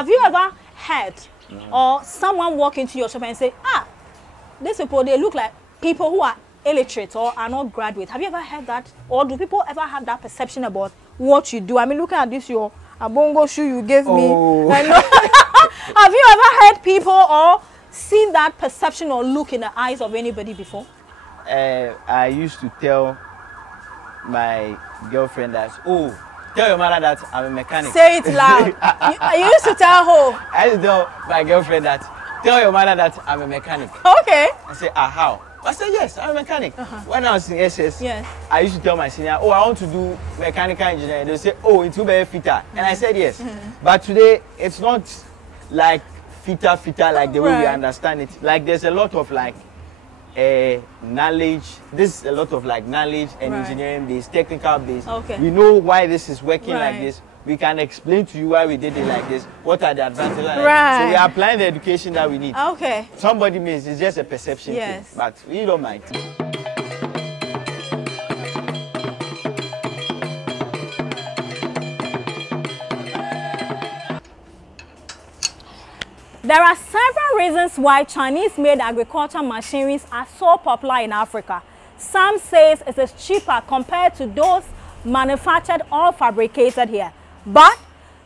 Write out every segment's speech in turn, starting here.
Have you ever heard or someone walk into your shop and say, ah, these people, they look like people who are illiterate or are not graduates? Have you ever heard that? Or do people ever have that perception about what you do? I mean, looking at this, your bongo shoe you gave me. Have you ever heard people or seen that perception or look in the eyes of anybody before? I used to tell my girlfriend that, oh, tell your mother that I'm a mechanic. Say it loud. you used to tell who? I used to tell my girlfriend that, tell your mother that I'm a mechanic. Okay. I say, how? I said, yes, I'm a mechanic. When I was in SS, yes, I used to tell my senior, oh, I want to do mechanical engineering. They say, oh, it will be a fitter. And I said, yes. But today, it's not like fitter like the way we understand it. Like, there's a lot of like knowledge. This is a lot of like knowledge and engineering based, technical based. Okay. We know why this is working like this. We can explain to you why we did it like this. What are the advantages? So we are applying the education that we need. Okay. Somebody means it's just a perception thing, but we don't mind. There are several reasons why Chinese-made agricultural machineries are so popular in Africa. Some say it is cheaper compared to those manufactured or fabricated here. But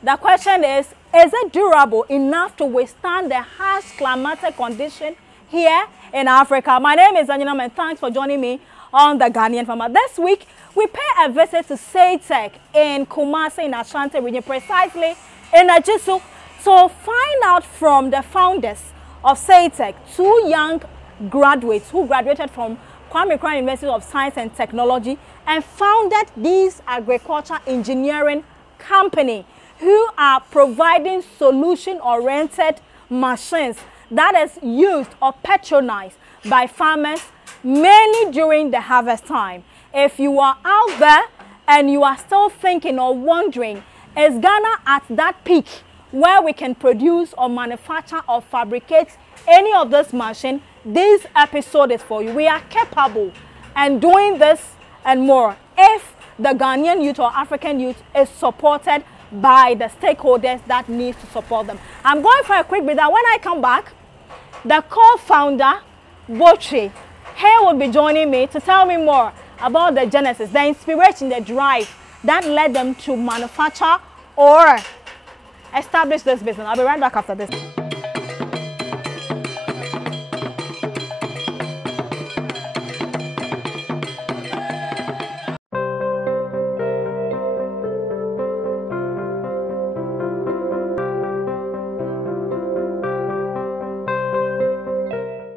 the question is it durable enough to withstand the harsh climatic condition here in Africa? My name is Anyanam and thanks for joining me on the Ghanaian Farmer. This week, we pay a visit to Saytech in Kumasi in Ashanti region, precisely in Ajisu, to find out from the founders of Saytech, two young graduates who graduated from Kwame Nkrumah University of Science and Technology and founded this agriculture engineering company who are providing solution-oriented machines that is used or patronized by farmers mainly during the harvest time. If you are out there and you are still thinking or wondering, is Ghana at that peak where we can produce or manufacture or fabricate any of this machine, this episode is for you. We are capable and doing this and more if the Ghanaian youth or African youth is supported by the stakeholders that need to support them. I'm going for a quick break. When I come back, the co-founder, Boche, he will be joining me to tell me more about the genesis, the inspiration, the drive that led them to manufacture or establish this business. I'll be right back after this.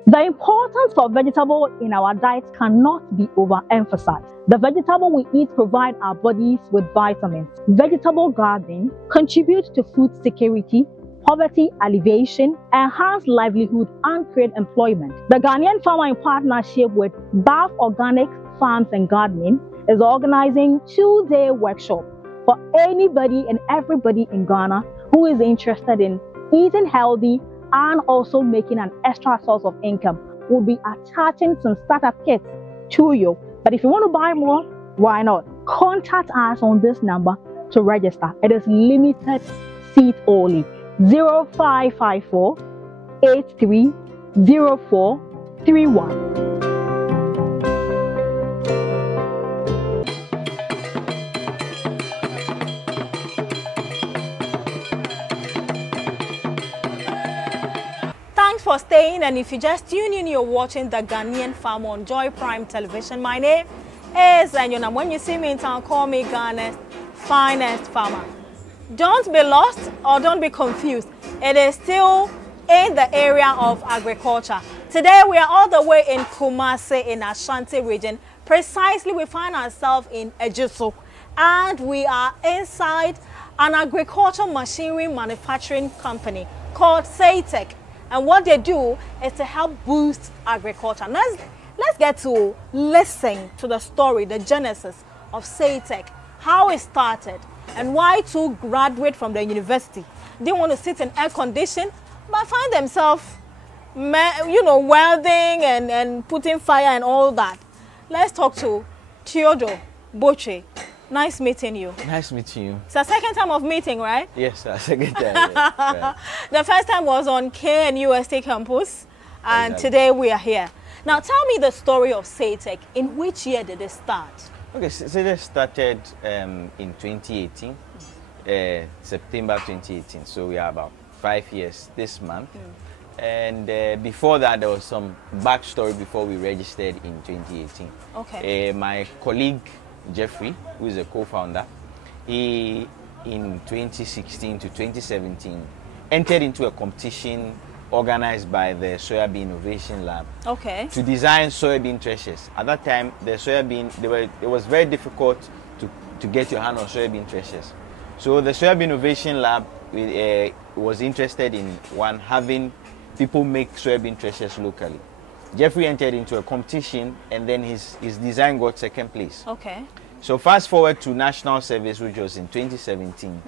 The importance of vegetable in our diet cannot be overemphasized. The vegetable we eat provide our bodies with vitamins. Vegetable gardening contributes to food security, poverty alleviation, enhance livelihood, and create employment. The Ghanaian Farmer, in partnership with Bath Organic Farms and Gardening, is organizing a 2-day workshop for anybody and everybody in Ghana who is interested in eating healthy and also making an extra source of income. We'll be attaching some starter kits to you. But if you want to buy more, why not? Contact us on this number to register. It is limited seat only. 0554 830431. Thanks for staying, and if you just tune in, you're watching the Ghanaian Farmer on Joy Prime Television. My name is Anyonam. When you see me in town, call me Ghana's finest farmer. Don't be lost or don't be confused. It is still in the area of agriculture. Today we are all the way in Kumasi in Ashanti region. Precisely, we find ourselves in Ajisu, and we are inside an agricultural machinery manufacturing company called Saytech. And what they do is to help boost agriculture. Let's get to listen to the story, the genesis of Saytech, how it started, and why two graduates from the university didn't want to sit in air condition, but find themselves, welding and putting fire and all that. Let's talk to Theodore Boche, Nice meeting you. Nice meeting you. It's our second time of meeting, right? Yes, our second time. Yeah. Right. The first time was on KNUST campus, and Exactly. today we are here. Now, tell me the story of SATEC. In which year did it start? Okay, so this started in 2018, September 2018. So we are about 5 years this month. And before that, there was some backstory before we registered in 2018. Okay. My colleague, Jeffrey, who is a co-founder, he, in 2016 to 2017, entered into a competition organized by the Soybean Innovation Lab Okay. to design soybean threshers. At that time, the soybean, it was very difficult to get your hand on soybean threshers. So the Soybean Innovation Lab was interested in having people make soybean threshers locally. Jeffrey entered into a competition, and then his design got second place. Okay. So fast forward to national service, which was in 2017.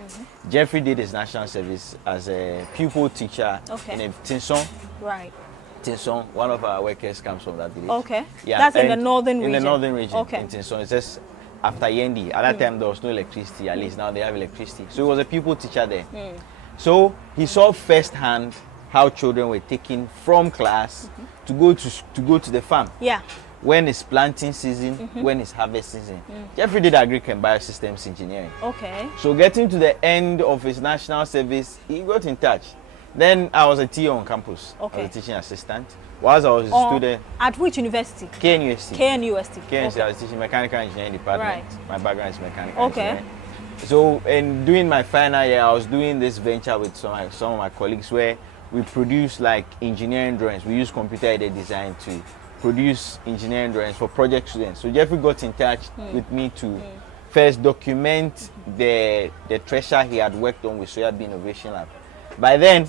Jeffrey did his national service as a pupil teacher in a Tinson. Right. Tinson, one of our workers comes from that village. Okay. Yeah, That's in the northern region. In the northern region, Okay. in Tinson. It's just after Yendi. At that time, there was no electricity. At least now they have electricity. So he was a pupil teacher there. So he saw firsthand how children were taken from class to go to the farm. Yeah. When it's planting season, when it's harvest season. Jeffrey did Agri and Biosystems Engineering. Okay. So getting to the end of his national service, he got in touch. Then I was a TA on campus. Okay. I was a teaching assistant. Whilst I was a student. At which university? KNUST. KNUST. KNUST, Okay. I was teaching mechanical engineering department. Right. My background is mechanical Okay. engineering. So in doing my final year, I was doing this venture with some of my colleagues where we produce like engineering drawings. We use computer-aided design to produce engineering drawings for project students. So Jeffrey got in touch with me to first document the thresher he had worked on with Soybean Innovation Lab. By then,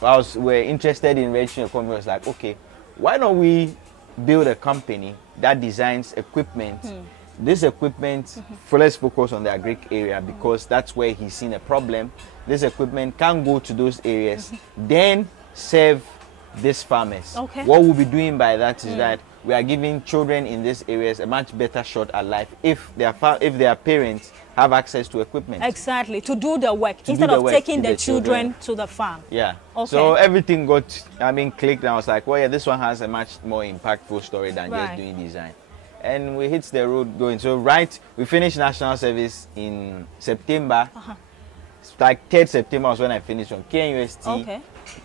we're interested in registering a company. I was like, okay, why don't we build a company that designs equipment? This equipment, let's focus on the Agri area because that's where he's seen a problem. This equipment can go to those areas, then serve these farmers. Okay. What we'll be doing by that is that we are giving children in these areas a much better shot at life if their parents have access to equipment. Exactly, to do the work instead of taking the children to the farm. Yeah. Okay. So everything got, clicked, and I was like, well, yeah, this one has a much more impactful story than just doing design. And we hit the road going. So we finished national service in September. Like 3rd September was when I finished on KNUST. Okay.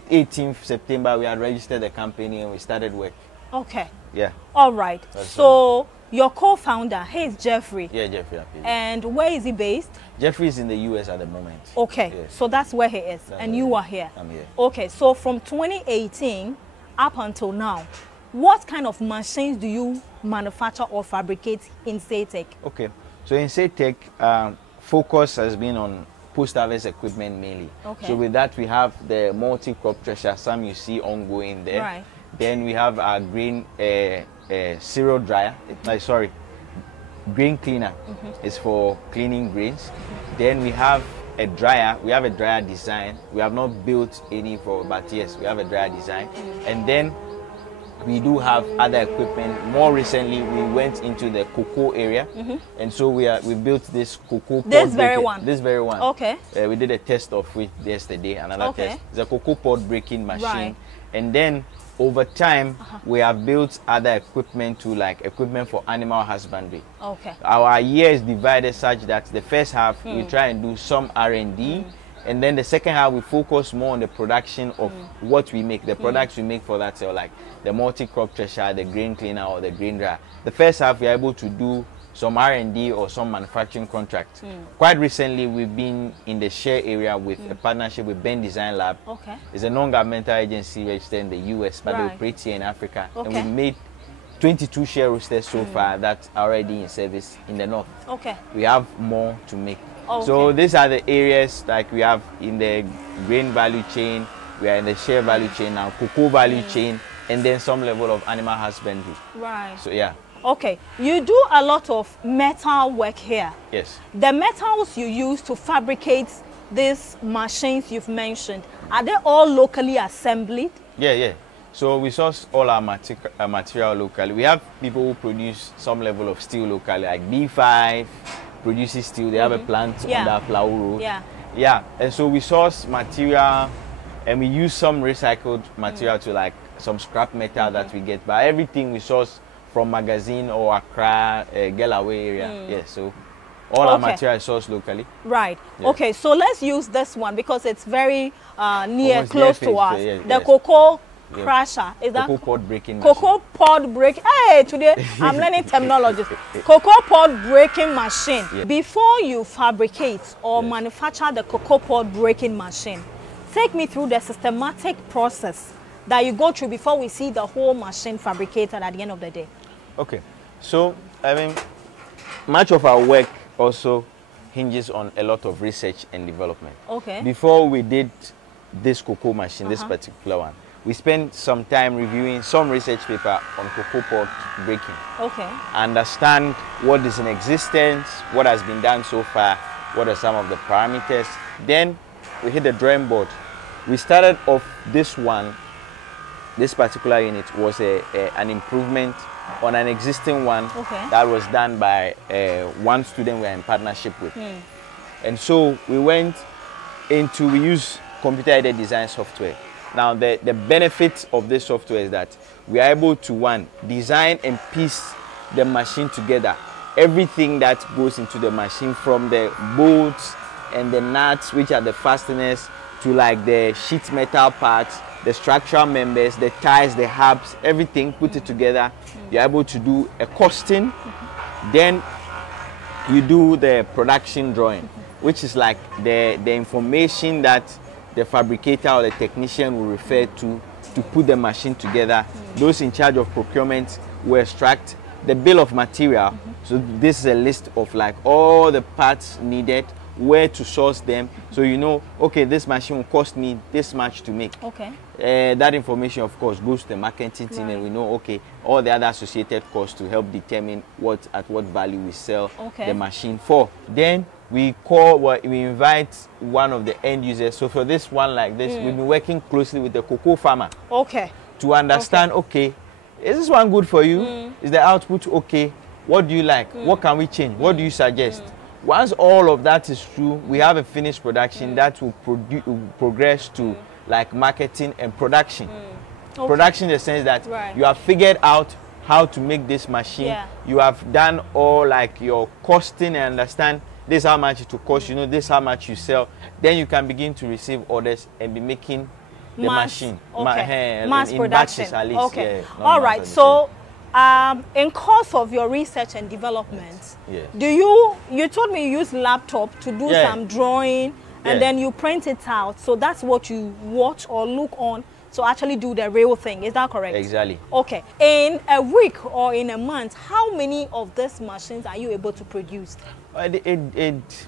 18th September, we had registered the company and we started work. Okay. Yeah. All right. So your co-founder, he is Jeffrey. Yeah, Jeffrey. And where is he based? Jeffrey is in the US at the moment. Okay. Yes. So that's where he is. That's and you are here. I'm here. Okay. So from 2018 up until now, what kind of machines do you manufacture or fabricate in SATEC? Okay. So in SATEC, focus has been on post-harvest equipment mainly. Okay. So with that, we have the multi-crop thresher, some you see ongoing there. Right. Then we have our grain cereal dryer. Grain cleaner. It's for cleaning grains. Then we have a dryer. We have a dryer design. We have not built any but yes, we have a dryer design. And then we do have other equipment. More recently, we went into the cocoa area, and so we built this cocoa pod. This very one. This very one. Okay. We did a test of it yesterday. Another test. It's a cocoa pod breaking machine, Right. and then over time we have built other equipment to like equipment for animal husbandry. Okay. Our year is divided such that the first half we try and do some R&D. And then the second half, we focus more on the production of what we make, the products we make for that, so like the multi-crop thresher, the grain cleaner, or the grain dryer. The first half, we're able to do some R&D or some manufacturing contracts. Quite recently, we've been in the share area with a partnership with Ben Design Lab. Okay. It's a non-governmental agency registered in the US, but they operate here in Africa. Okay. And we've made 22 share roosters so far that's already in service in the north. Okay. We have more to make. Okay. So these are the areas like we have in the grain value chain, we are in the share value chain now, cocoa value chain, and then some level of animal husbandry. Right. So yeah. Okay. You do a lot of metal work here. Yes. The metals you use to fabricate these machines you've mentioned, are they all locally assembled? Yeah. So we source all our material locally. We have people who produce some level of steel locally, like B5, produces steel. They have a plant under Flower Road. Yeah. And so we source material, and we use some recycled material to like some scrap metal that we get. But everything we source from Magazine or Accra, Gelaway area. Yeah, so all our material is sourced locally. Right. Yeah. Okay, so let's use this one because it's very close to us. Yeah, the cocoa crusher. Is that cocoa pod breaking cocoa pod break? Hey, today I'm learning terminology. Cocoa pod breaking machine. Yeah. Before you fabricate or manufacture the cocoa pod breaking machine, take me through the systematic process that you go through before we see the whole machine fabricated at the end of the day. Okay, so I mean, much of our work also hinges on a lot of research and development. Okay. Before we did this cocoa machine, this particular one, we spent some time reviewing some research paper on cocoa pod breaking. Okay. Understand what is in existence, what has been done so far, what are some of the parameters. Then we hit the drawing board. We started off this one. This particular unit was an improvement on an existing one that was done by one student we're in partnership with. And so we went into, we use computer-aided design software. Now the benefit of this software is that we are able to, one, design and piece the machine together. Everything that goes into the machine, from the bolts and the nuts, which are the fasteners, to like the sheet metal parts, the structural members, the ties, the hubs, everything, put it together. You're able to do a costing. Then you do the production drawing, which is like the information that the fabricator or the technician will refer to put the machine together. Those in charge of procurement will extract the bill of material. So this is a list of like all the parts needed, where to source them, so you know, okay, this machine will cost me this much to make. Okay. That information, of course, goes to the marketing team, and we know, okay, all the other associated costs to help determine at what value we sell the machine for. Then we invite one of the end users. So for this one like this, we've been working closely with the cocoa farmer. Okay. To understand, okay, is this one good for you? Is the output okay? What do you like? What can we change? What do you suggest? Once all of that is true, we have a finished production that will progress to like marketing and production. Production in the sense that you have figured out how to make this machine. You have done all like your costing and understand this how much it will cost, you know, this how much you sell. Then you can begin to receive orders and be making the machine. Mass in production. Batches at least. Okay. All right. So in course of your research and development, do you told me you use laptop to do some drawing and then you print it out, so that's what you watch or look on to actually do the real thing, is that correct? Exactly. Okay. In a week or in a month, how many of these machines are you able to produce? It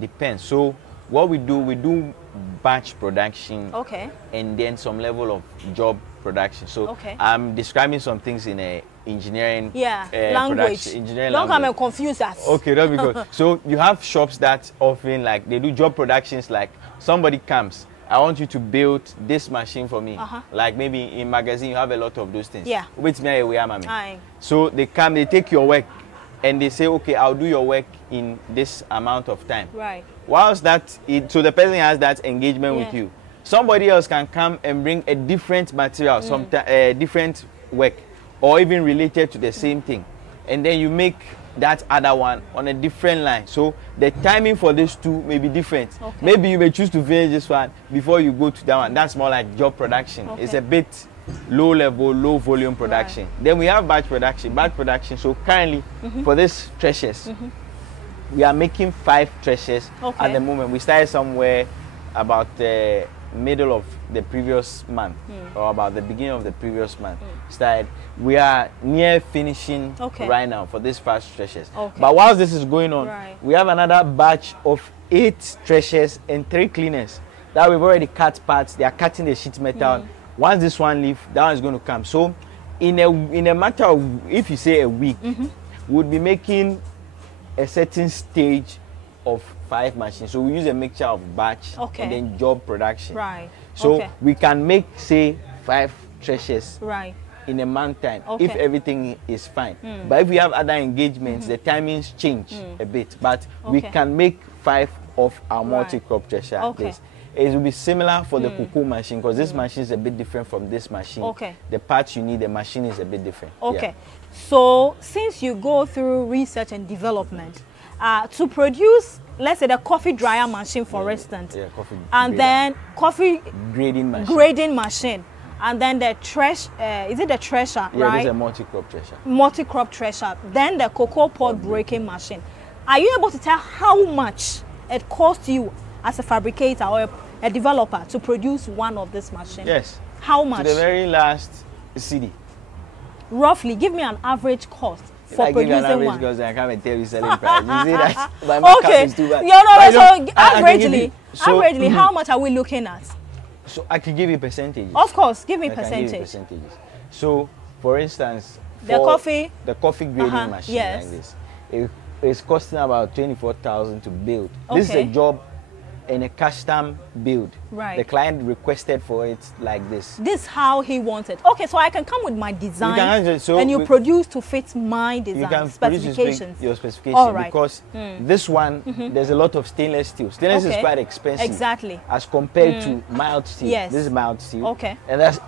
depends. So what we do batch production, and then some level of job production. So I'm describing some things in a engineering language. Don't come and confuse us. Okay, that's because so you have shops that often like they do job productions, like somebody comes, I want you to build this machine for me. Like maybe in magazine you have a lot of those things. With me, so they come, they take your work and they say, okay, I'll do your work in this amount of time. Right. Whilst so the person has that engagement with you. Somebody else can come and bring a different material, different work, or even related to the same thing. And then you make that other one on a different line. So the timing for these two may be different. Maybe you may choose to finish this one before you go to that one. That's more like job production. It's a bit low level, low volume production. Then we have batch production. Batch production. So currently, for this treasures, we are making 5 treasures at the moment. We started somewhere about the middle of the previous month, or about the beginning of the previous month. Started. We are near finishing right now for this 5 treasures. But whilst this is going on, we have another batch of 8 treasures and 3 cleaners that we've already cut parts. They are cutting the sheet metal. Once this one leaves, that one is going to come. So in a matter of, if you say a week, we'll be making a certain stage of 5 machines. So we use a mixture of batch and then job production. So we can make, say, 5 treasures in a month time, Okay. if everything is fine. But if we have other engagements, the timings change a bit. But we Okay. can make 5 of our multi-crop thresher. Okay. It will be similar for the cocoa machine, because this machine is a bit different from this machine. Okay. The parts you need, the machine is a bit different. Okay. So since you go through research and development, to produce, let's say, the coffee dryer machine, for instance, coffee and grader. then coffee grading machine. machine, and then the is it the thresher, Yeah, right? this is a multi-crop thresher. Multi-crop thresher, then the cocoa pod breaking machine. Are you able to tell how much it costs you as a fabricator or a developer to produce one of this machine? Yes. How much? To the very last CD. Roughly, give me an average cost for I give you an producing average one. because I can't tell you selling price. You see that? My markup Okay. is too bad. Yeah, no, But so I can give averagely, you- so- averagely, how much are we looking at? So I can give you percentages. Of course, give me I can give you percentage. percentages. So, for instance, The for coffee? the coffee grading machine yes. like this, it's costing about 24,000 to build. This is a Okay. job in a custom build. Right. The client requested for it like this. This how he wanted. Okay, so I can come with my design, actually- so and you we- produce to fit my You design can produce specifications. your specification All right. because this one, there's a lot of stainless steel. Stainless is Okay. quite expensive. Exactly. As compared to mild steel. Yes. This is mild steel. Okay. And that's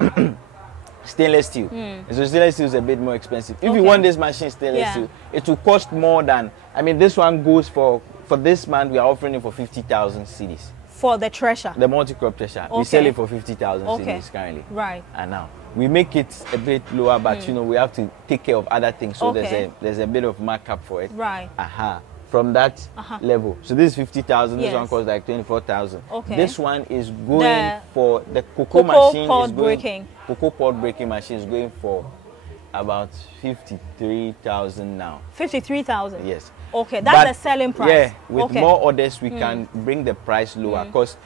stainless steel. So stainless steel is a bit more expensive. If Okay. you want this machine stainless Yeah. steel, it will cost more than, I mean, this one goes for this month, we are offering it for 50,000 cedis. For the thresher. The multi-crop thresher. We Okay. sell it for 50,000 Okay. cedis currently. Right. And now we make it a bit lower, but you know, we have to take care of other things. So Okay. there's a bit of markup for it. Right. From that level. So this is 50,000, this Yes. one costs like 24,000. Okay. This one is going The for the cocoa machine pod is going, breaking. Cocoa pod breaking machine is going for about 53,000 now. 53,000. Yes. Okay, that's But, the selling price. Yeah, with okay. more orders we can bring the price lower, because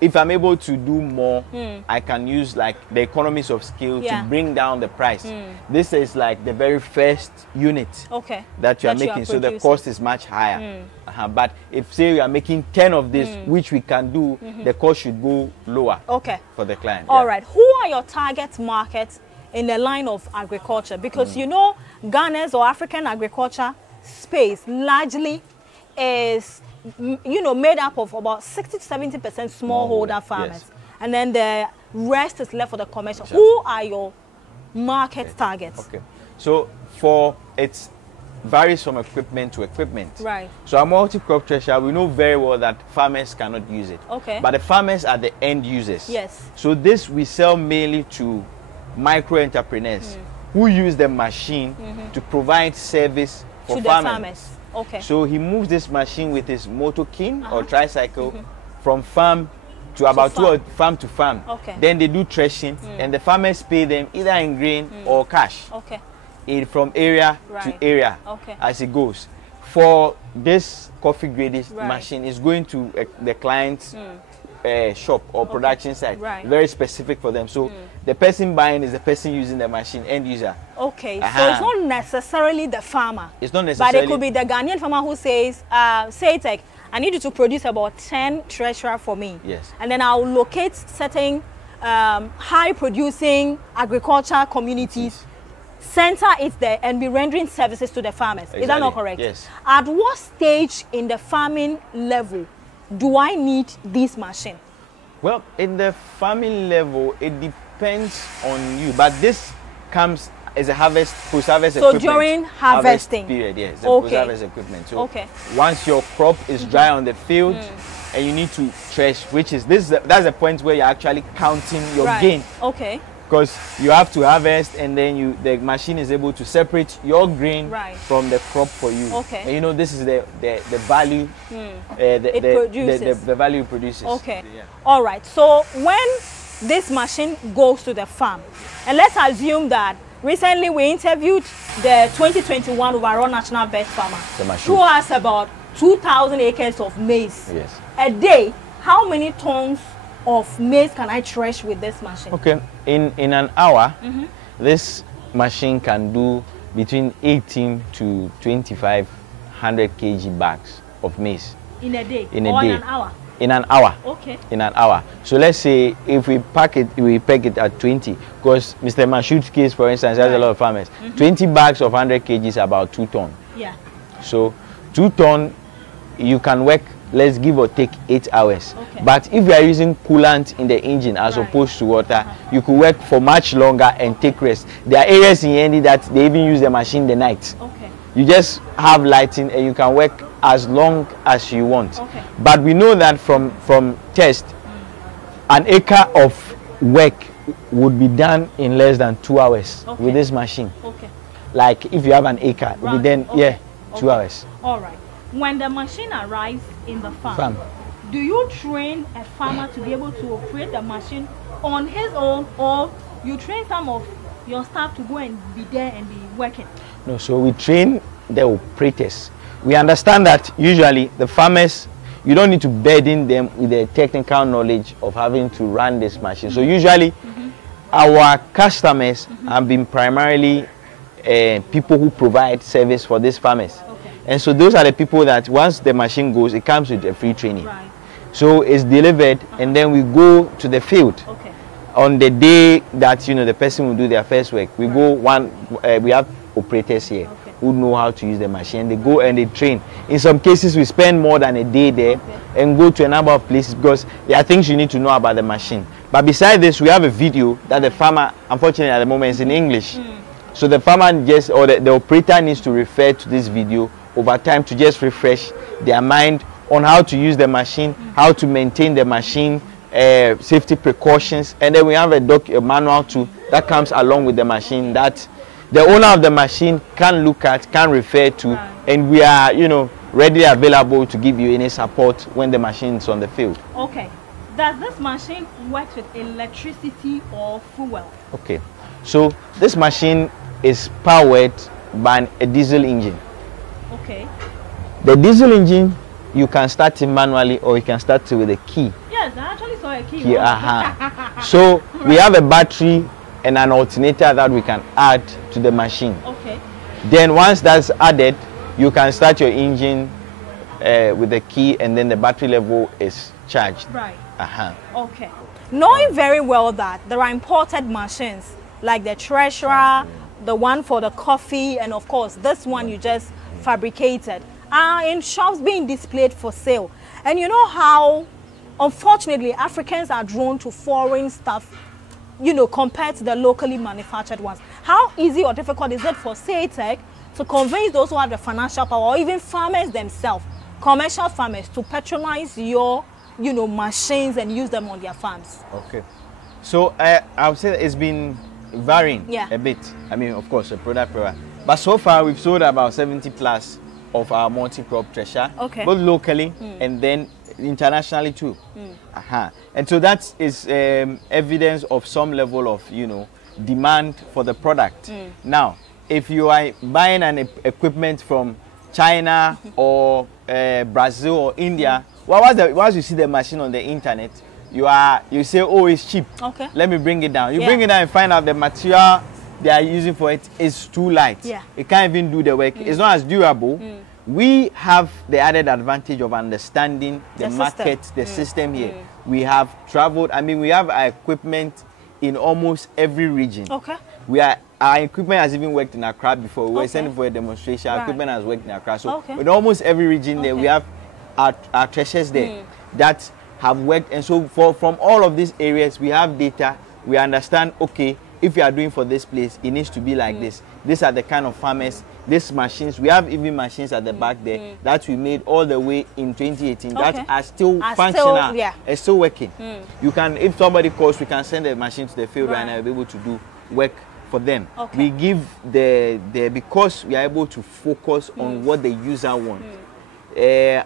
if I'm able to do more, I can use like the economies of scale Yeah. to bring down the price. This is like the very first unit Okay. that you are That you are making, so the producing. cost is much higher. But if say you are making 10 of this, which we can do, the cost should go lower Okay. for the client. All yeah. right. Who are your target markets in the line of agriculture? Because you know, Ghana's or African agriculture space largely is, you know, made up of about 60 to 70% smallholder farmers, yes. and then the rest is left for the commercial. Sure. Who are your market targets? Okay. So for it varies from equipment to equipment. Right. So our multi-crop thresher, we know very well that farmers cannot use it. Okay. But the farmers are the end users. Yes. So this we sell mainly to micro entrepreneurs who use the machine to provide service for To the farmers. farmers. Okay. So he moves this machine with his motorcade or tricycle from farm to about farm to farm. Okay. Then they do threshing, and the farmers pay them either in grain or cash. Okay. From area Right. to area Okay. as it goes. For this coffee grading Right. machine, is going to the client's shop or production site. Right. Very specific for them. So the person buying is the person using the machine, end user. Okay. So it's not necessarily the farmer. It's not But necessarily. it could be the Ghanaian farmer who says, say like, I need you to produce about 10 thresher for me. Yes. And then I'll locate certain high producing agriculture communities, center it there, and be rendering services to the farmers. Is that not Exactly. correct? Yes. At what stage in the farming level do I need this machine? Well, in the farming level, it depends on you. But this comes as a post-harvest So equipment. during harvesting. Period, yes. Okay. Post-harvest equipment. So Okay. once your crop is dry on the field and you need to thresh, that's the point where you're actually counting your Right. gain. Okay. Because you have to harvest, and then the machine is able to separate your grain Right. from the crop for you. Okay. And you know, this is the value It produces. the value it produces. Okay. Yeah. All right. So when this machine goes to the farm, and let's assume that recently we interviewed the 2021 overall national best farmer, The machine. who has about 2,000 acres of maize. Yes. A day, how many tons of maize can I thresh with this machine? Okay, in an hour, this machine can do between 18 to 2,500 kg bags of maize In a day? in a or day. in an hour? in an hour. Okay. In an hour. So let's say if we pack it, we peg it at 20, because Mr. Mashood's case, for instance, has a lot of farmers. 20 bags of 100 kg is about 2 tons. Yeah. So 2 tons, you can work, let's give or take 8 hours. Okay. But if you are using coolant in the engine as opposed to water, you could work for much longer and take rest. There are areas in Yendi that they even use the machine the night. Okay. You just have lighting and you can work as long as you want. Okay. But we know that from test, an acre of work would be done in less than 2 hours with this machine. Okay. Like if you have an acre, it will be then, yeah, 2 hours. All right. When the machine arrives in the farm, do you train a farmer to be able to operate the machine on his own, or you train some of your staff to go and be there and be working? No, so we train the operators. We understand that usually the farmers, you don't need to burden them with the technical knowledge of having to run this machine. So usually our customers have been primarily people who provide service for these farmers. Okay. And so those are the people that once the machine goes, it comes with a free training. Right. So it's delivered and then we go to the field. Okay. On the day that the person will do their first work, we go we have operators here who know how to use the machine. They go and they train. In some cases, we spend more than a day there and go to a number of places because there are things you need to know about the machine. But besides this, we have a video that the farmer, unfortunately at the moment, is in English. So the farmer the operator needs to refer to this video over time to just refresh their mind on how to use the machine, how to maintain the machine, safety precautions, and then we have a manual too that comes along with the machine that the owner of the machine can look at, can refer to, and we are, readily available to give you any support when the machine is on the field. Okay. Does this machine work with electricity or fuel? Okay. So this machine is powered by a diesel engine. Okay. The diesel engine, you can start it manually or you can start it with a key. Yes, I actually saw a key. So we have a battery and an alternator that we can add to the machine. Okay. Then once that's added, you can start your engine with the key and then the battery level is charged. Right. Okay. Knowing very well that there are imported machines like the treasurer, the one for the coffee, and of course this one you just fabricated, are in shops being displayed for sale. And you know how unfortunately Africans are drawn to foreign stuff, compared to the locally manufactured ones. How easy or difficult is it for SATEC to convince those who have the financial power, or even farmers themselves, commercial farmers, to patronize your machines and use them on their farms? Okay. So I would say that it's been varying a bit. I mean, of course, a product. But so far, we've sold about 70 plus of our multi-crop thresher, both locally and then internationally too. And so that is evidence of some level of, demand for the product. Now, if you are buying an equipment from China or Brazil or India, once you see the machine on the internet, you say, oh, it's cheap. Okay. Let me bring it down. You bring it down and find out the material they are using for it is too light. It can't even do the work. It's not as durable. We have the added advantage of understanding the market, the system here. We have traveled. I mean, we have our equipment in almost every region. Okay. Our equipment has even worked in Accra before. We were sending for a demonstration. Our equipment has worked in Accra. So in almost every region there, we have our treasures there that have worked. And so from all of these areas, we have data. We understand, okay, if you are doing for this place, it needs to be like this. These are the kind of farmers. These machines, we have even machines at the back there that we made all the way in 2018 that are still functional, are still working. You can, if somebody calls, we can send the machine to the field and I'll be able to do work for them. We give because we are able to focus on what the user wants.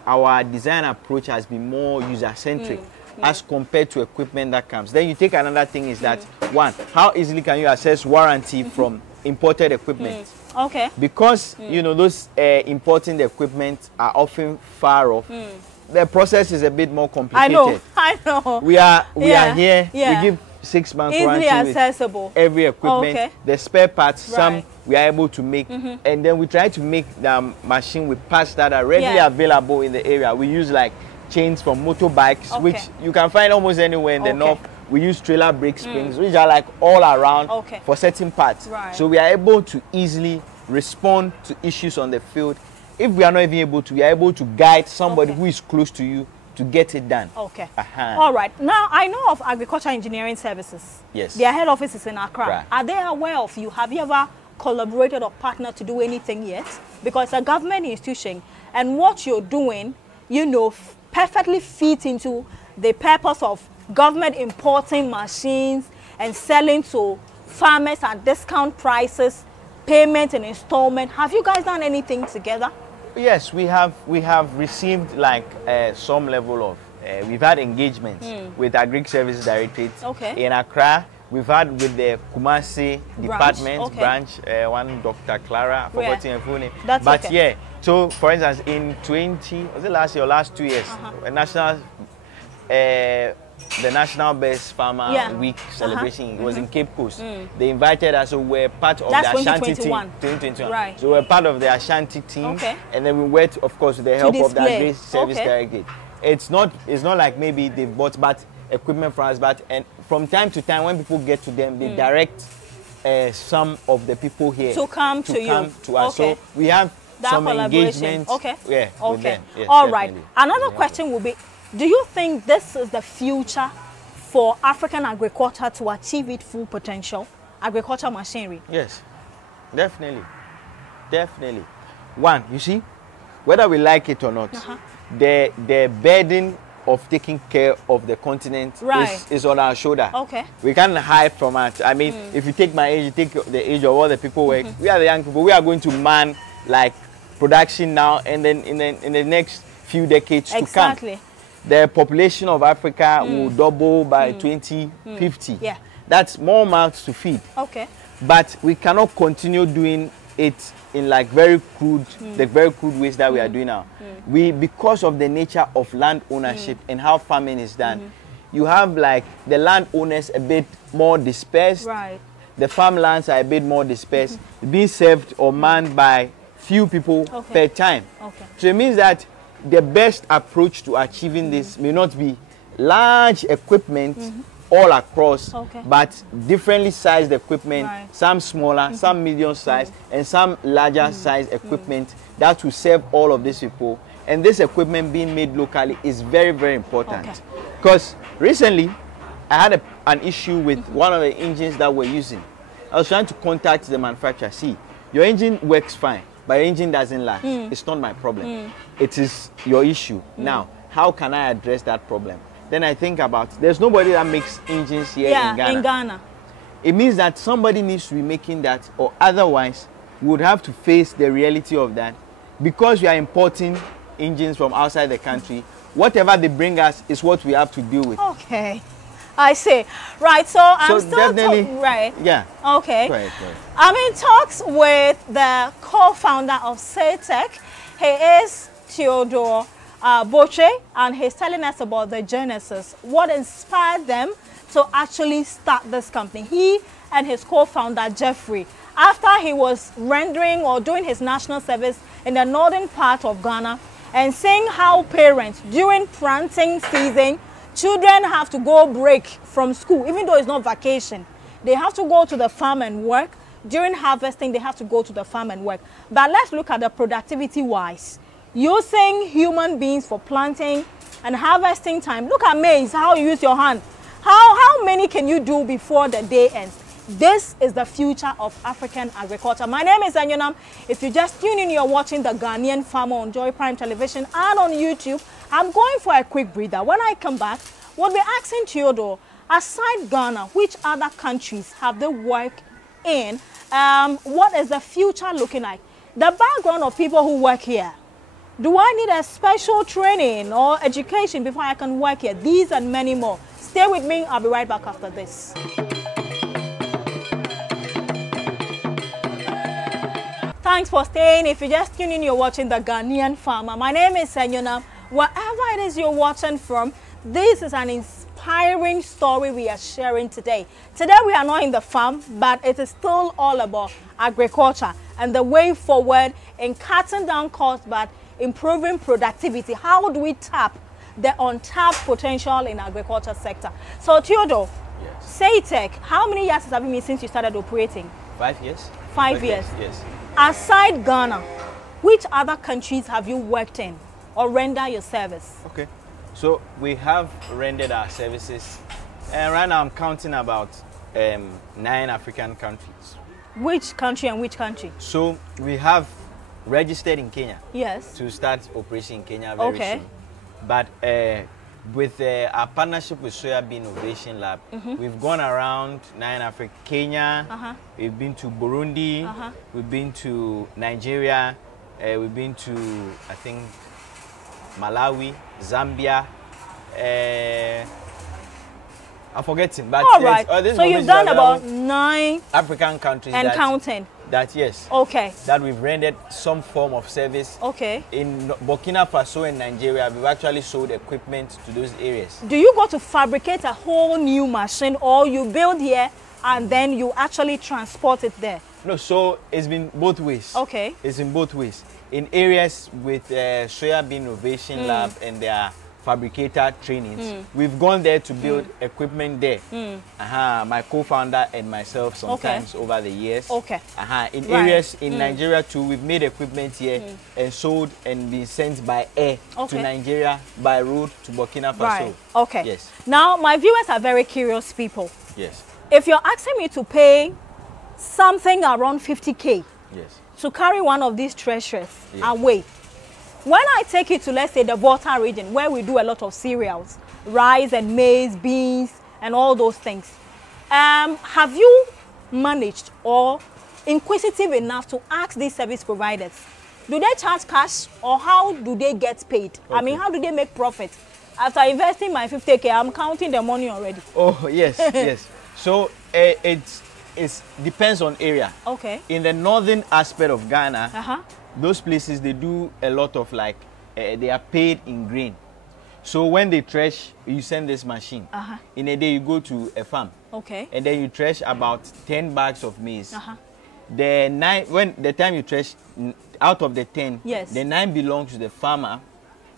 Our design approach has been more user-centric as compared to equipment that comes. Then you take another thing is that, one, how easily can you access warranty from imported equipment? Okay. Because those importing the equipment are often far off. The process is a bit more complicated. I know. We are here. We give 6 months warranty. Easily accessible. Every equipment, the spare parts, some we are able to make, and then we try to make the machine with parts that are readily available in the area. We use like chains from motorbikes, which you can find almost anywhere in the north. We use trailer brake springs, which are like all around for certain parts. Right. So we are able to easily respond to issues on the field. If we are not even able to, we are able to guide somebody who is close to you to get it done. Okay. All right. Now, I know of Agriculture Engineering Services. Yes. Their head office is in Accra. Right. Are they aware of you? Have you ever collaborated or partnered to do anything yet? Because it's a government institution, and what you're doing, you know, perfectly fits into the purpose of government importing machines and selling to farmers at discount prices, payment and installment. Have you guys done anything together? Yes, we have received like some level of, we've had engagements with Agri Services Directorate in Accra. We've had with the Kumasi Department branch, one Dr. Clara, forgetting her full name. But yeah, so for instance, in was it last year or last 2 years, the National Best Farmer Week celebration was in Cape Coast. They invited us, so we're part of the Ashanti team. 2021. Right. So we're part of the Ashanti team, and then we went, of course, with the help of the Agri Service Directorate. It's not like maybe they bought equipment from us, but from time to time when people get to them, they direct some of the people here to come to us. So we have that some engagement. With them. Yes, all right. Another question will be, do you think this is the future for African agriculture to achieve its full potential? Agriculture machinery? Yes, definitely. Definitely. One, you see, whether we like it or not, the burden of taking care of the continent is on our shoulder. We can't hide from it. I mean, if you take my age, you take the age of all the people work, we are the young people, we are going to man like production now and then in the next few decades to come. The population of Africa will double by 2050. That's more mouths to feed. But we cannot continue doing it in like very crude ways that we are doing now. Because of the nature of land ownership and how farming is done, you have like the land owners a bit more dispersed. The farmlands are a bit more dispersed, being served or manned by few people per time. So it means that the best approach to achieving this may not be large equipment all across, but differently sized equipment, some smaller, some medium sized, and some larger sized equipment that will serve all of these people. And this equipment being made locally is very, very important. Because recently, I had an issue with one of the engines that we're using. I was trying to contact the manufacturer. See, your engine works fine, but your engine doesn't last. It's not my problem. It is your issue. Now, how can I address that problem? Then I think about, there's nobody that makes engines here in Ghana. It means that somebody needs to be making that, or otherwise we would have to face the reality of that. Because we are importing engines from outside the country, whatever they bring us is what we have to deal with. I see. Right, so I'm still I'm in talks with the co-founder of SATEC. He is Theodore Boche, and he's telling us about the genesis, what inspired them to actually start this company. He and his co-founder Jeffrey, after he was rendering or doing his national service in the northern part of Ghana, and seeing how parents during planting season, children have to go break from school, even though it's not vacation. They have to go to the farm and work. During harvesting, they have to go to the farm and work. But let's look at the productivity-wise. Using human beings for planting and harvesting time. Look at maize, how you use your hand. How many can you do before the day ends? This is the future of African agriculture. My name is Anyonam. If you just tune in, you're watching the Ghanaian Farmer on Joy Prime Television and on YouTube. I'm going for a quick breather. When I come back, we'll be asking Theodore, aside Ghana, which other countries have they worked in? What is the future looking like? The background of people who work here. Do I need a special training or education before I can work here? These and many more. Stay with me. I'll be right back after this. Thanks for staying. If you just tune in, you're watching the Ghanaian Farmer. My name is Senyona. Wherever it is you're watching from, this is an inspiring story we are sharing today. Today we are not in the farm, but it is still all about agriculture and the way forward in cutting down costs, but improving productivity. How do we tap the untapped potential in agriculture sector. So Theodore, Yes. Saytech, how many years have it been since you started operating? 5 years. 5 years. Yes. Aside Ghana, which other countries have you worked in or render your service? Okay. So we have rendered our services, and right now I'm counting about 9 African countries. Which country and which country? So we have registered in Kenya. Yes. To start operation in Kenya very soon. But with our partnership with Soybean Innovation Lab, we've gone around 9 Africa, Kenya, we've been to Burundi, we've been to Nigeria, we've been to, I think, Malawi, Zambia, I'm forgetting, but all right. So you've done about 9 African countries and counting. That yes. Okay. That we've rendered some form of service. Okay. In Burkina Faso and Nigeria, we've actually sold equipment to those areas. Do you go to fabricate a whole new machine, or you build here and then you actually transport it there? No, so it's been both ways. Okay. It's in both ways. In areas with Soybean Innovation Lab and their fabricator trainings, we've gone there to build equipment there. My co-founder and myself sometimes over the years. Okay. In areas in Nigeria too, we've made equipment here and sold and been sent by air to Nigeria, by road to Burkina Faso. Right. Okay. Yes. Now, my viewers are very curious people. Yes. If you're asking me to pay something around 50K Yes. to carry one of these treasures away, when I take it to, let's say, the Volta region, where we do a lot of cereals, rice and maize, beans, and all those things, have you managed or inquisitive enough to ask these service providers, do they charge cash or how do they get paid? Okay. I mean, how do they make profit? After investing my 50K, I'm counting the money already. Oh, yes, yes. So it depends on area. Okay. In the northern aspect of Ghana, those places, they do a lot of they are paid in grain. So when they thresh, you send this machine. In a day, you go to a farm. Okay. And then you thresh about 10 bags of maize. When the time you thresh, out of the 10, the 9 belongs to the farmer,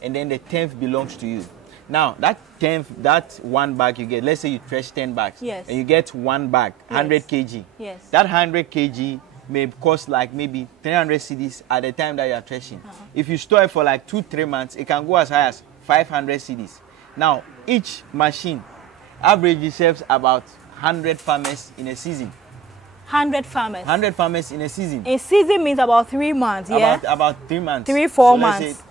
and then the 10th belongs to you. Now, that 10th, that 1 bag you get, let's say you thresh 10 bags, and you get 1 bag, 100 kg. That 100 kg may cost like maybe 300 cedis at the time that you are threshing. If you store it for like 2-3 months, it can go as high as 500 cedis. Now, each machine averagely serves about 100 farmers in a season. 100 farmers? 100 farmers in a season. A season means about 3 months, yeah? About 3 months. 3-4 months.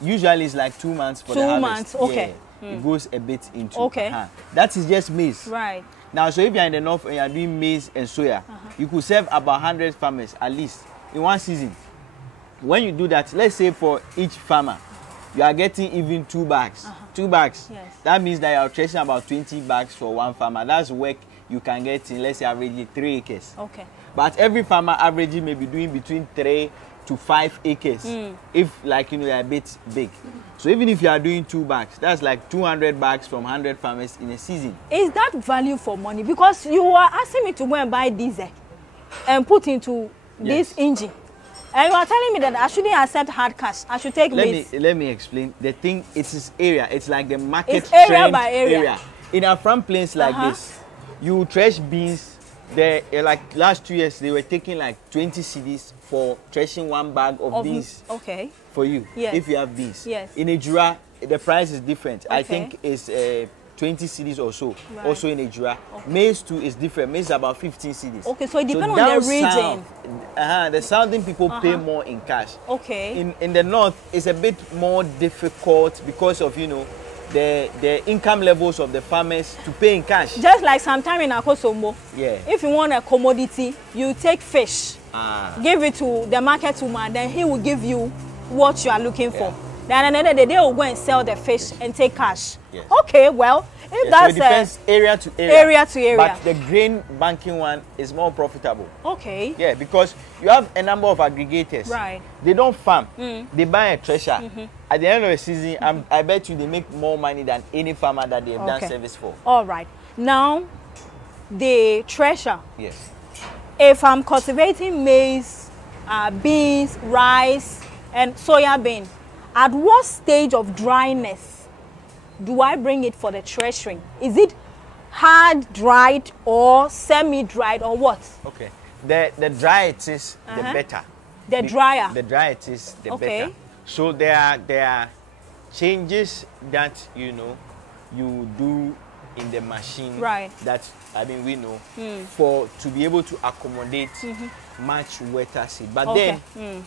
Usually it's like 2 months for the harvest. 2 months, okay. It goes a bit into. That is just maize. Right. Now, so if you're in the north and you're doing maize and soya, you could serve about 100 farmers at least in one season. When you do that, let's say for each farmer, you are getting even 2 bags. 2 bags. That means that you are threshing about 20 bags for one farmer. That's work you can get in, let's say, averagely 3 acres. Okay. But every farmer averagely may be doing between 3 to 5 acres if, like, you know, you're a bit big. So even if you are doing 2 bags, that's like 200 bags from 100 farmers in a season. Is that value for money? Because you are asking me to go and buy diesel and put into this engine. And you are telling me that I shouldn't accept hard cash. I should take maize. Let me explain. The thing, it's area. It's like the market it's area trend by area. In a farm place like this, you thresh beans. Like last 2 years, they were taking like 20 cedis for threshing 1 bag of beans. Okay. For you, if you have beans. Yes. In Ejura, the price is different. I think it's 20 cedis or so. Right. Also in Ejura. Maize too is different. Maize is about 15 cedis. Okay, so it depends on the region. The southern people pay more in cash. Okay. In the north, it's a bit more difficult because of, you know, the income levels of the farmers to pay in cash. Just like sometime in Akosombo. Yeah. If you want a commodity, you take fish, give it to the market woman, then he will give you what you are looking for. Then another day they will go and sell the fish and take cash. Yes. Okay, well, if that's so it depends area to area. Area to area. But the grain banking one is more profitable. Okay. Yeah, because you have a number of aggregators. Right. They don't farm. They buy a treasure. At the end of the season, I bet you they make more money than any farmer that they have done service for. All right. Now, the treasure. Yes. If I'm cultivating maize, beans, rice, and soya bean, at what stage of dryness do I bring it for the treasuring? Is it hard dried or semi-dried or what? Okay. The drier it is, the better. The drier. The drier it is, the Okay. better. So there are changes that you do in the machine, right, that we know for to be able to accommodate much wetter seed. But then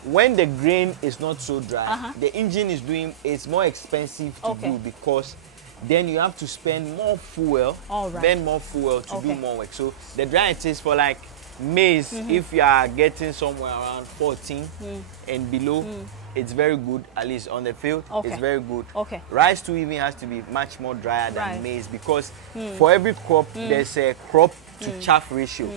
when the grain is not so dry, the engine is more expensive to do, because then you have to spend more fuel, burn more fuel to do more work. So the dry it is for like maize, if you are getting somewhere around 14 and below, it's very good, at least on the field. It's very good. Rice too even has to be much more drier than maize, because for every crop there's a crop to chaff ratio.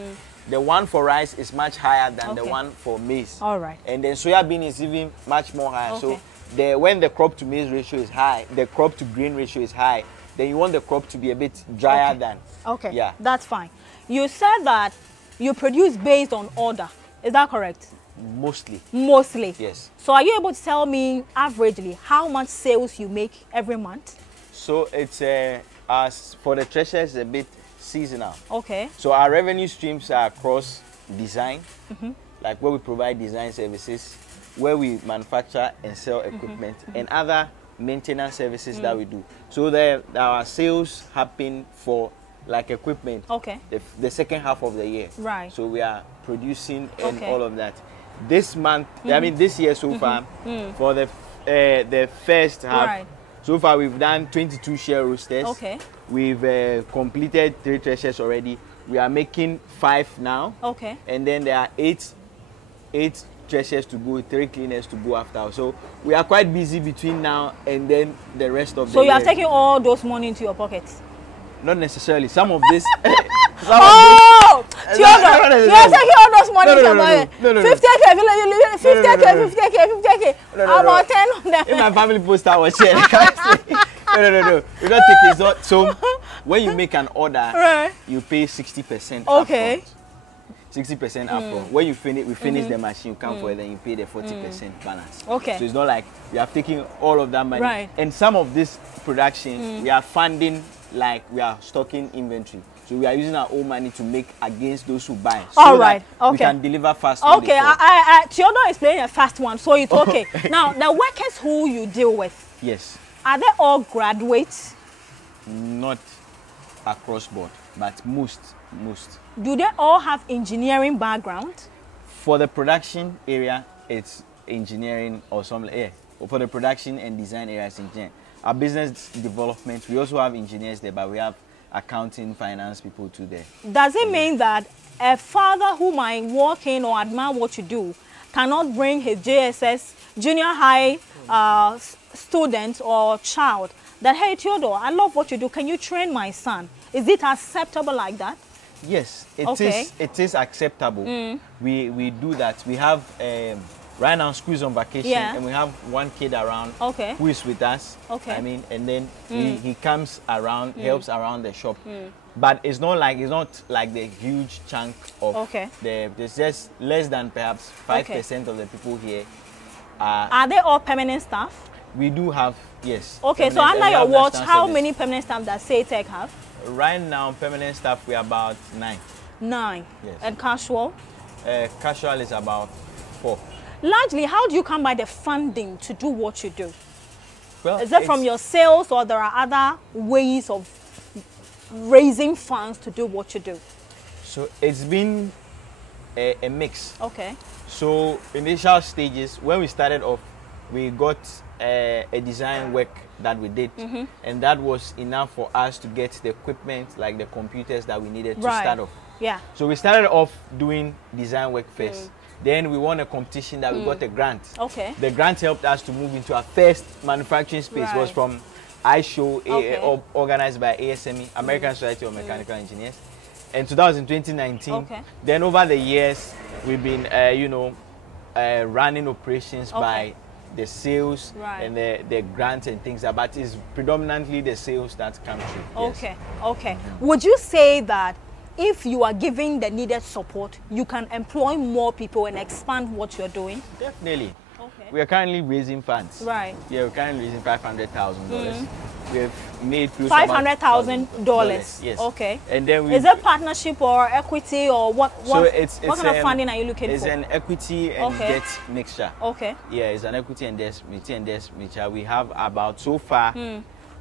The one for rice is much higher than the one for maize. And then soya bean is even much more higher. So when the crop to maize ratio is high, the crop to grain ratio is high, then you want the crop to be a bit drier than. Yeah, that's fine. You said that you produce based on order. Is that correct? Mostly. Mostly? Yes. So are you able to tell me averagely how much sales you make every month? So it's as for the treasure, it's a bit seasonal. So our revenue streams are across design, like where we provide design services, where we manufacture and sell equipment, and other maintenance services that we do. So our sales happen for like equipment the second half of the year. So we are producing and all of that. This month, this year so far, for the first half, so far we've done 22 share roasters. We've completed 3 treasures already. We are making 5 now. And then there are 8 treasures to go, 3 cleaners to go after. So we are quite busy between now and then the rest of the year. So you are taking all those money into your pockets? Not necessarily. Some of this. Theodore, you are taking all those money into your pocket. 50K. About 10 of them. If my family poster was here, no. We don't take it. So when you make an order, you pay 60% upfront. 60% upfront. When you finish the machine, you come for it, then you pay the 40% balance. So it's not like we are taking all of that money. And some of this production, we are funding, like we are stocking inventory. So we are using our own money to make against those who buy. So that we can deliver fast. Theodore is playing a fast one, so it's okay. Now, the workers who you deal with, are they all graduates? Not across board, but most. Do they all have engineering background? For the production area, it's engineering or something. For the production and design area, it's engineering. Our business development, we also have engineers there, but we have accounting, finance people too there. Does it mean that a father who might walk in or admire what you do cannot bring his JSS, junior high student or child, that, hey, Theodore, I love what you do, can you train my son? Is it acceptable like that? Yes, it is acceptable. We do that. We have right now school is on vacation, and we have one kid around who is with us. And then he comes around, helps around the shop. But it's not like the huge chunk of there's just less than perhaps 5% of the people here are they all permanent staff? We do have, yes. So under your watch, how many permanent staff does SayTech have? Right now, permanent staff, we're about 9. 9? Yes. And casual? Casual is about 4. Largely, how do you come by the funding to do what you do? Well, is it from your sales, or there are other ways of raising funds to do what you do? So it's been a mix. Okay. So initial stages, when we started off, we got a design work that we did, and that was enough for us to get the equipment, like the computers that we needed to start off. Yeah. So we started off doing design work first. Then we won a competition that we got a grant. Okay. The grant helped us to move into our first manufacturing space. It was from iShow, organized by ASME, American Society of Mechanical Engineers. And 2019. Then over the years, we've been, running operations by the sales and the grants and things, but it's predominantly the sales that come through. Okay. Would you say that if you are giving the needed support, you can employ more people and expand what you're doing? Definitely. We are currently raising funds. Right. Yeah, we're currently raising $500,000. we've made close $500,000. Yes. Okay. And then is it partnership or equity or what? So what kind of funding are you looking it's for? It's an equity and debt mixture. Okay. Yeah, it's an equity and debt mixture. We have about so far,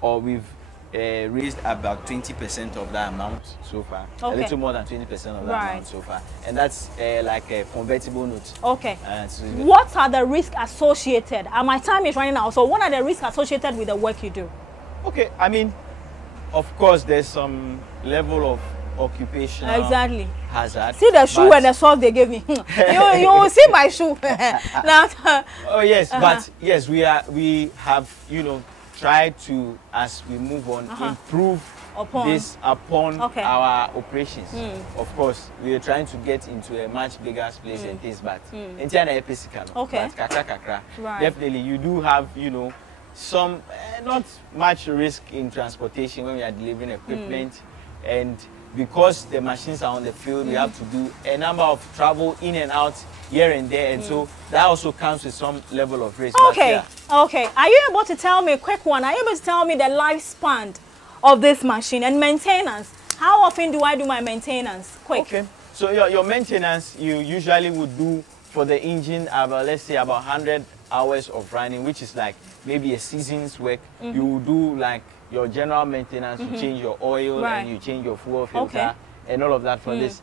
or we've raised about 20% of that amount so far. A little more than 20% of that amount so far, and that's like a convertible note. Okay. So what are the risks associated? My time is running out. So what are the risks associated with the work you do? Okay, I mean, of course, there's some level of occupational hazard. See the shoe and the socks they gave me. you see my shoe. Oh yes, but yes, we have try to, as we move on, improve upon our operations. Of course, we are trying to get into a much bigger place and things, but definitely you do have, some not much risk in transportation when we are delivering equipment, and because the machines are on the field, we have to do a number of travel in and out here and there, and so that also comes with some level of risk. Okay, okay. Are you able to tell me a quick one? Are you able to tell me the lifespan of this machine and maintenance? How often do I do my maintenance? Quick. Okay. So your maintenance, you usually would do for the engine about, let's say, about 100 hours of running, which is like maybe a season's work. You will do like your general maintenance, you change your oil and you change your fuel filter and all of that for this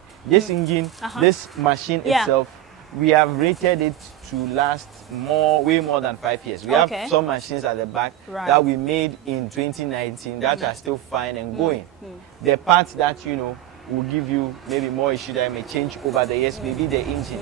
engine. This machine itself, we have rated it to last way more than 5 years. We have some machines at the back that we made in 2019 that are still fine and going. The parts that will give you maybe more issue that may change over the years, maybe the engine.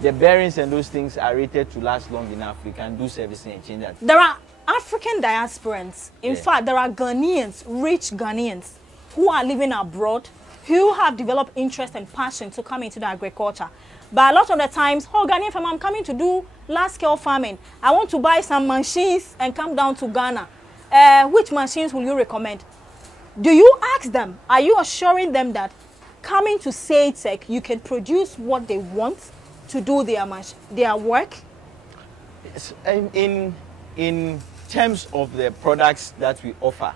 The bearings and those things are rated to last long enough. We can do servicing and change that. There are African diasporans. In fact, there are Ghanaians, rich Ghanaians, who are living abroad, who have developed interest and passion to come into the agriculture. But a lot of the times, Ghanaian farmer, I'm coming to do large-scale farming. I want to buy some machines and come down to Ghana. Which machines will you recommend? Do you ask them? Are you assuring them that coming to SATEC, you can produce what they want to do their work? In terms of the products that we offer,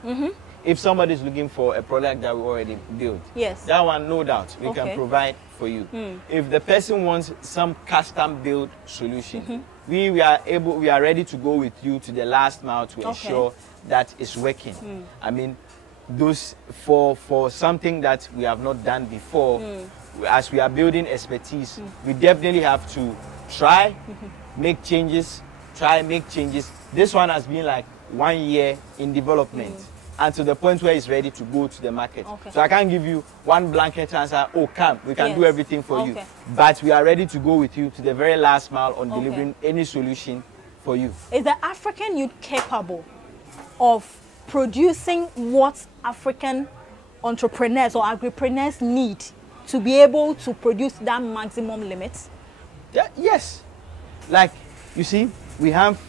if somebody is looking for a product that we already built, that one, no doubt, we can provide for you. If the person wants some custom build solution, we are ready to go with you to the last mile to ensure that it's working. I mean, those for something that we have not done before, as we are building expertise, we definitely have to try, make changes, This one has been like 1 year in development and to the point where it's ready to go to the market. So I can't give you one blanket answer, come, we can do everything for you. But we are ready to go with you to the very last mile on delivering any solution for you. Is the African youth capable of producing what African entrepreneurs or agripreneurs need to be able to produce that maximum limit? Yes. Like, you see, we have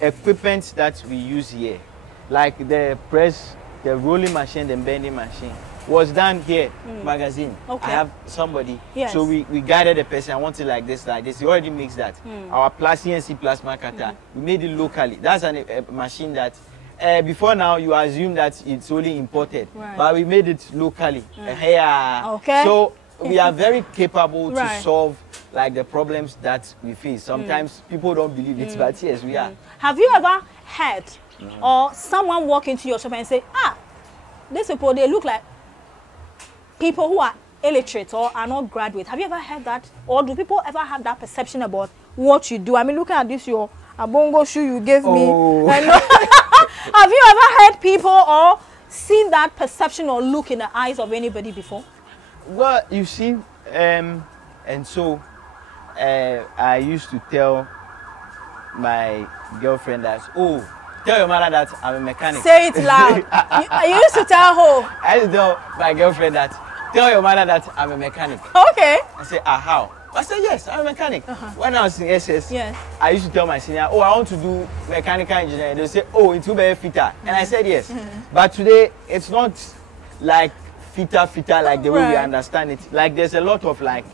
equipment that we use here. Like the press, the rolling machine, the bending machine was done here, magazine. I have somebody. So we guided the person, I want it like this, He already makes that. Our CNC plasma cutter, we made it locally. That's a machine that before now you assume that it's only imported, but we made it locally. So we are very capable to solve like the problems that we face. Sometimes people don't believe it, but yes, we are. Have you ever heard or someone walk into your shop and say, these people, they look like people who are illiterate or are not graduates? Have you ever heard that? Or do people ever have that perception about what you do? I mean, looking at this, your Abongo shoe you gave me. Have you ever heard people or seen that perception or look in the eyes of anybody before? Well, you see, and so I used to tell my girlfriend that, tell your mother that I'm a mechanic. Say it loud. you used to tell her? I used to tell my girlfriend that, tell your mother that I'm a mechanic. Okay. I said, how? I said, yes, I'm a mechanic. When I was in SS, I used to tell my senior, I want to do mechanical engineering. They say, it will be a fitter. And I said, yes. But today, it's not like fitter like the way we understand it. Like, there's a lot of like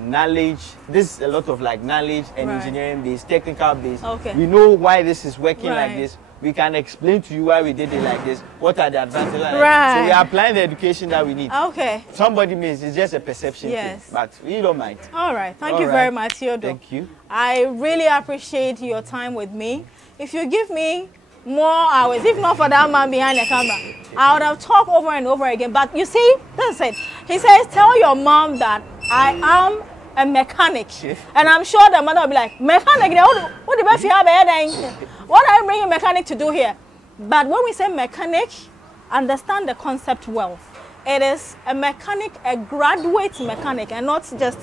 knowledge. This is a lot of like knowledge and engineering based, technical based. We know why this is working like this. we can explain to you why we did it like this. What are the advantages? Right. So we are applying the education that we need. Okay. Somebody means it's just a perception thing, but we don't mind. All right. Thank you very much, Theodore. Thank you. I really appreciate your time with me. If you give me more hours, if not for that man behind the camera, I would have talked over and over again. But you see, that's it. He says, tell your mom that I am a mechanic. And I'm sure the mother will be like, mechanic? What are you bringing mechanic to do here? But when we say mechanic, understand the concept well. It is a mechanic, a graduate mechanic, and not just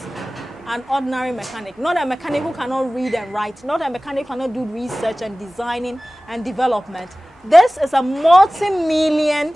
an ordinary mechanic. Not a mechanic who cannot read and write. Not a mechanic who cannot do research and designing and development. This is a multi-million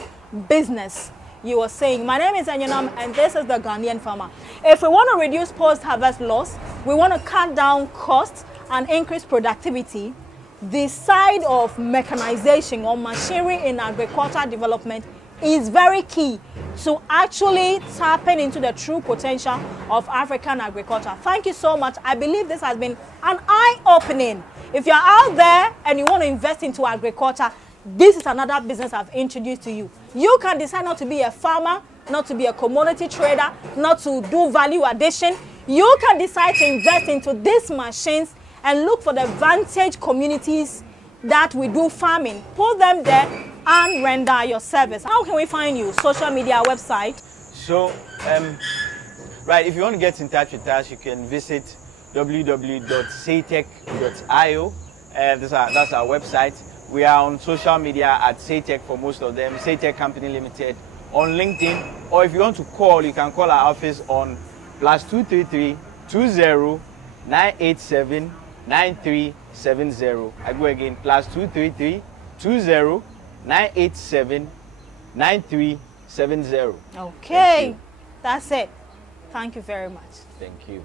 business. You were saying, my name is Anyanam, and this is the Ghanaian farmer. If we want to reduce post-harvest loss, we want to cut down costs and increase productivity, the side of mechanization or machinery in agricultural development is very key to actually tapping into the true potential of African agriculture. Thank you so much. I believe this has been an eye-opening. If you're out there and you want to invest into agriculture, this is another business I've introduced to you. You can decide not to be a farmer, not to be a commodity trader, not to do value addition. You can decide to invest into these machines and look for the vantage communities that we do farming. Put them there and render your service. How can we find you? Social media, website? So, right, if you want to get in touch with us, you can visit www.saytech.io. That's our website. We are on social media at Saytech for most of them, Saytech Company Limited, on LinkedIn. Or if you want to call, you can call our office on +233 20 987 9370. I go again, +233 20 987 9370. Okay, that's it. Thank you very much. Thank you.